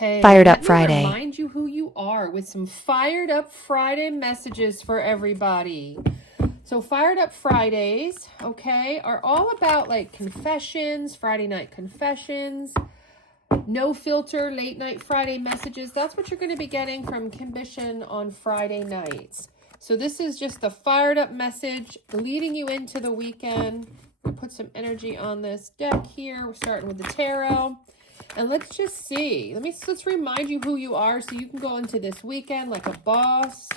Okay, Fired Up let me Friday. remind you who you are with some Fired Up Friday messages for everybody. So Fired Up Fridays, okay, are all about like confessions, Friday night confessions, no filter, late night Friday messages. That's what you're going to be getting from Kimbition on Friday nights. So this is just the fired up message leading you into the weekend. We'll put some energy on this deck here. We're starting with the tarot. And let's just see. Let's remind you who you are so you can go into this weekend like a boss.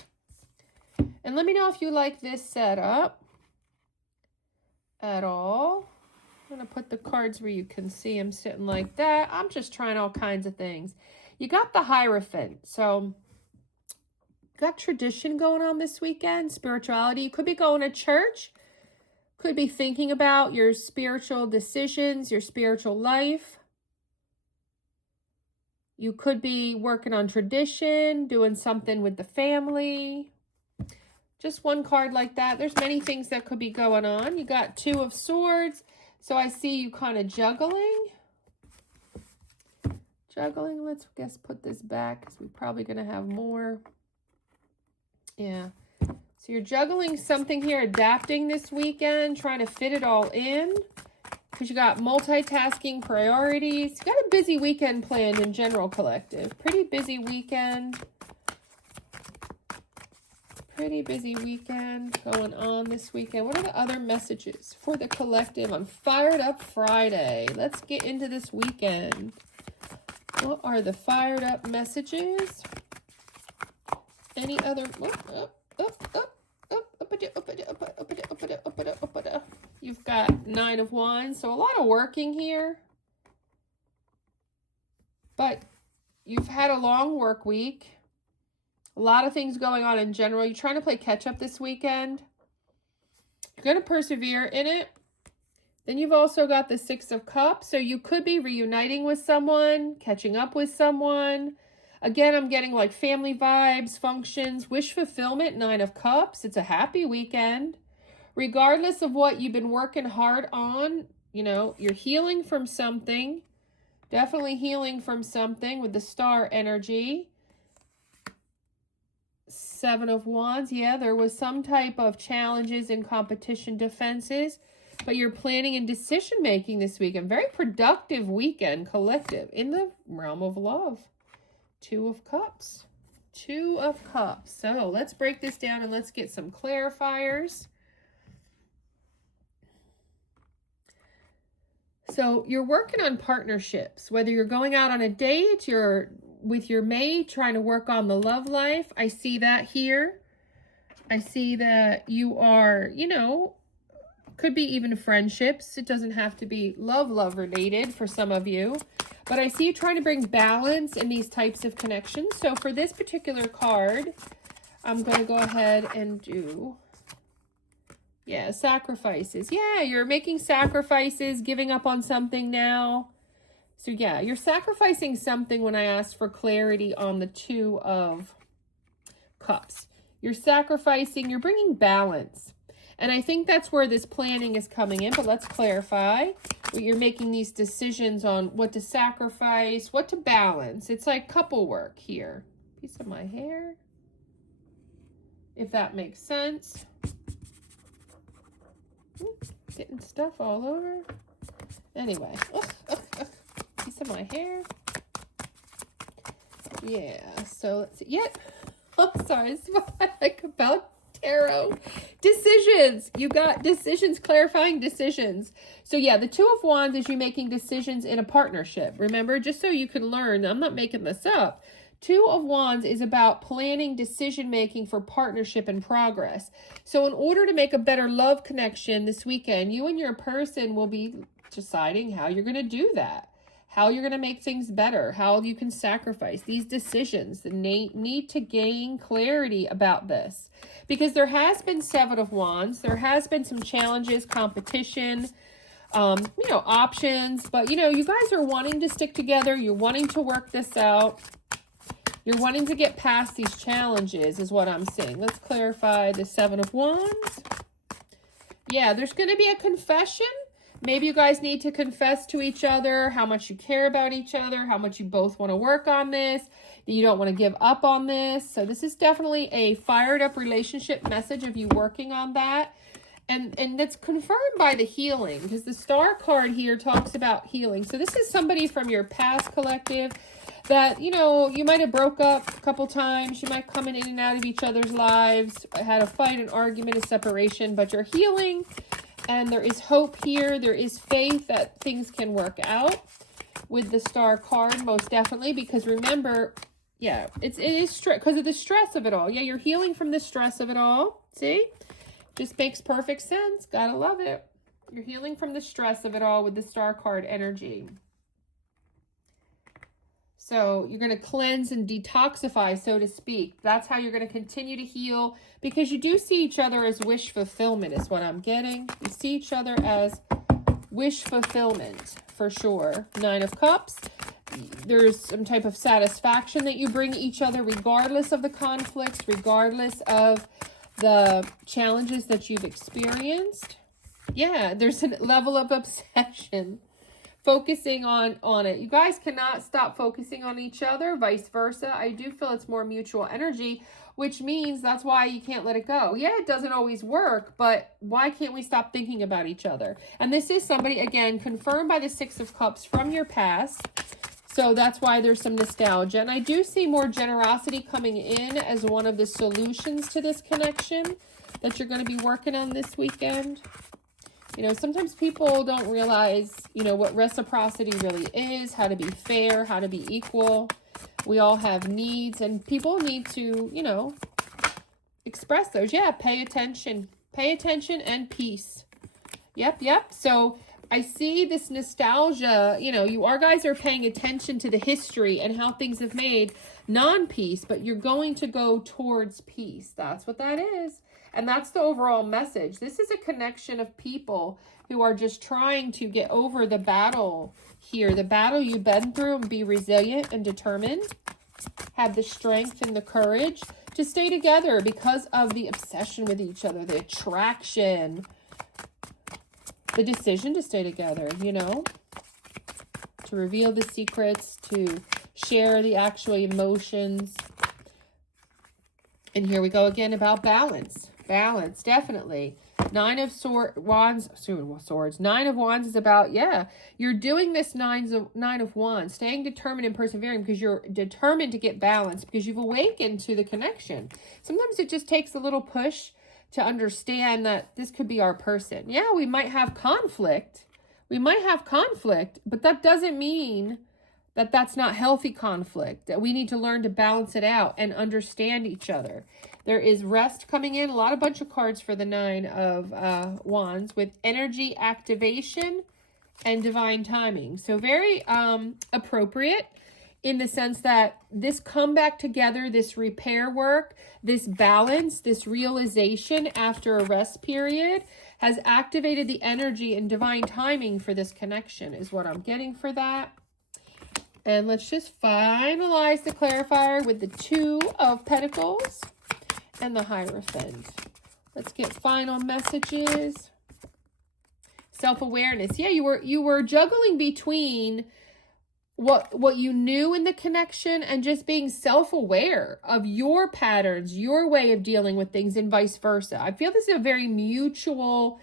And let me know if you like this setup at all. I'm going to put the cards where you can see them sitting like that. I'm just trying all kinds of things. You got the Hierophant. So you got tradition going on this weekend, spirituality. You could be going to church. Could be thinking about your spiritual decisions, your spiritual life. You could be working on tradition, doing something with the family. Just one card like that. There's many things that could be going on. You got Two of Swords. So I see you kind of juggling. Let's put this back because we're probably going to have more. Yeah. So you're juggling something here, adapting this weekend, trying to fit it all in. Because you got multitasking priorities. You got a busy weekend planned in general, collective. Pretty busy weekend. Pretty busy weekend going on this weekend. What are the other messages for the collective on Fired Up Friday? Let's get into this weekend. What are the fired up messages? Any other... You've got Nine of Wands, so a lot of working here. But you've had a long work week. A lot of things going on in general. You're trying to play catch up this weekend. You're going to persevere in it. Then you've also got the Six of Cups. So you could be reuniting with someone, catching up with someone. Again, I'm getting like family vibes, functions, wish fulfillment, Nine of Cups. It's a happy weekend. Regardless of what you've been working hard on, you know, you're healing from something. Definitely healing from something with the Star energy. Seven of Wands. Yeah, there was some type of challenges in competition defenses. But you're planning and decision making this weekend. Very productive weekend, collective, in the realm of love. Two of Cups. Two of Cups. So let's break this down and let's get some clarifiers. So you're working on partnerships, whether you're going out on a date, you're with your mate, trying to work on the love life. I see that here. I see that you are, you know, could be even friendships. It doesn't have to be love related for some of you. But I see you trying to bring balance in these types of connections. So for this particular card, I'm going to go ahead and do... yeah, sacrifices. Yeah, you're making sacrifices, giving up on something now. So yeah, you're sacrificing something when I asked for clarity on the Two of Cups. You're sacrificing, you're bringing balance. And I think that's where this planning is coming in, but let's clarify. You're making these decisions on what to sacrifice, what to balance. It's like couple work here. Piece of my hair, if that makes sense. Getting stuff all over. Anyway, piece of my hair. Yeah, so let's see. Yeah. Oh, sorry. This is what I like about tarot. Decisions. You got decisions, clarifying decisions. So yeah, the Two of Wands is you making decisions in a partnership. Remember, just so you can learn, I'm not making this up. Two of Wands is about planning, decision-making for partnership and progress. So in order to make a better love connection this weekend, you and your person will be deciding how you're going to do that, how you're going to make things better, how you can sacrifice these decisions. The need to gain clarity about this. Because there has been Seven of Wands. There has been some challenges, competition, you know, options. But, you know, you guys are wanting to stick together. You're wanting to work this out. You're wanting to get past these challenges is what I'm saying. Let's clarify the Seven of Wands. Yeah, there's going to be a confession. Maybe you guys need to confess to each other how much you care about each other, how much you both want to work on this, that you don't want to give up on this. So this is definitely a fired up relationship message of you working on that. And that's confirmed by the healing, because the Star card here talks about healing. So this is somebody from your past collective that, you know, you might have broke up a couple times. You might come in and out of each other's lives, had a fight, an argument, a separation, but you're healing. And there is hope here. There is faith that things can work out with the Star card, most definitely. Because remember, yeah, it is because of the stress of it all. Yeah, you're healing from the stress of it all. See? Just makes perfect sense. Gotta love it. You're healing from the stress of it all with the Star card energy. So you're going to cleanse and detoxify, so to speak. That's how you're going to continue to heal, because you do see each other as wish fulfillment is what I'm getting. You see each other as wish fulfillment for sure. 9 of Cups. There's some type of satisfaction that you bring each other regardless of the conflicts, regardless of the challenges that you've experienced. Yeah, there's a level of obsession. Focusing on it. You guys cannot stop focusing on each other, vice versa. I do feel it's more mutual energy, which means that's why you can't let it go. Yeah, it doesn't always work, but why can't we stop thinking about each other? And this is somebody, again, confirmed by the 6 of Cups from your past. So that's why there's some nostalgia. And I do see more generosity coming in as one of the solutions to this connection that you're going to be working on this weekend. You know, sometimes people don't realize, you know, what reciprocity really is, how to be fair, how to be equal. We all have needs, and people need to, you know, express those. Yeah, pay attention and peace. Yep. So I see this nostalgia, you know, you guys are paying attention to the history and how things have made non-peace, but you're going to go towards peace. That's what that is. And that's the overall message. This is a connection of people who are just trying to get over the battle here. The battle you've been through, and be resilient and determined. Have the strength and the courage to stay together because of the obsession with each other, the attraction, the decision to stay together, you know. To reveal the secrets, to share the actual emotions. And here we go again about balance. Balance, definitely. 9 of Wands. 9 of Wands is about, yeah, you're doing this 9 of Wands, staying determined and persevering because you're determined to get balance, because you've awakened to the connection. Sometimes it just takes a little push to understand that this could be our person. Yeah, we might have conflict. But that doesn't mean that that's not healthy conflict, that we need to learn to balance it out and understand each other. There is rest coming in, a bunch of cards for the 9 of Wands with energy activation and divine timing. So very appropriate in the sense that this comeback together, this repair work, this balance, this realization after a rest period has activated the energy and divine timing for this connection is what I'm getting for that. And let's just finalize the clarifier with the 2 of Pentacles and the Hierophant. Let's get final messages. Self-awareness. Yeah, you were juggling between what you knew in the connection and just being self-aware of your patterns, your way of dealing with things, and vice versa. I feel this is a very mutual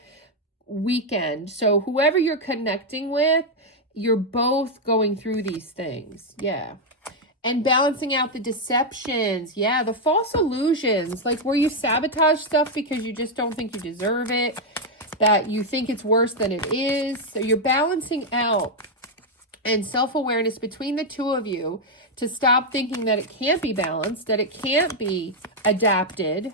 weekend. So whoever you're connecting with, you're both going through these things. Yeah. And balancing out the deceptions. Yeah, the false illusions. Like where you sabotage stuff because you just don't think you deserve it. That you think it's worse than it is. So you're balancing out and self-awareness between the 2 of you to stop thinking that it can't be balanced, that it can't be adapted.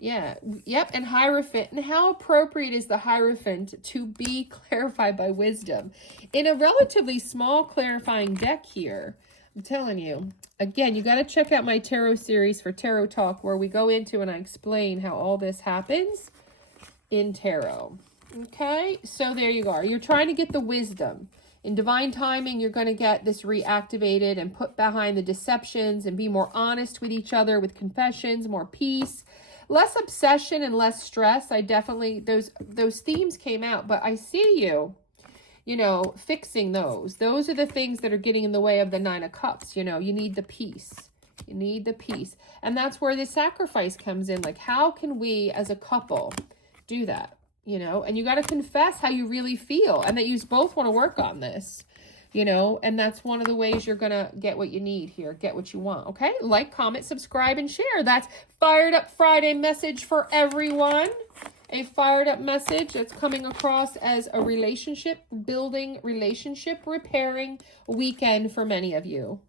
Yeah, yep, and Hierophant. And how appropriate is the Hierophant to be clarified by wisdom? In a relatively small clarifying deck here, I'm telling you. Again, you got to check out my tarot series for Tarot Talk where we go into and I explain how all this happens in tarot. Okay, so there you are. You're trying to get the wisdom. In divine timing, you're going to get this reactivated and put behind the deceptions and be more honest with each other with confessions, more peace. less obsession and less stress. I definitely, those themes came out, but I see you, you know, fixing those. Those are the things that are getting in the way of the Nine of Cups. You know, you need the peace. You need the peace. And that's where the sacrifice comes in. Like, how can we as a couple do that? You know, and you got to confess how you really feel and that you both want to work on this, you know, and that's one of the ways you're going to get what you need here, get what you want. Okay. Like, comment, subscribe, and share. That's Fired Up Friday message for everyone. A fired up message that's coming across as a relationship building, relationship repairing weekend for many of you.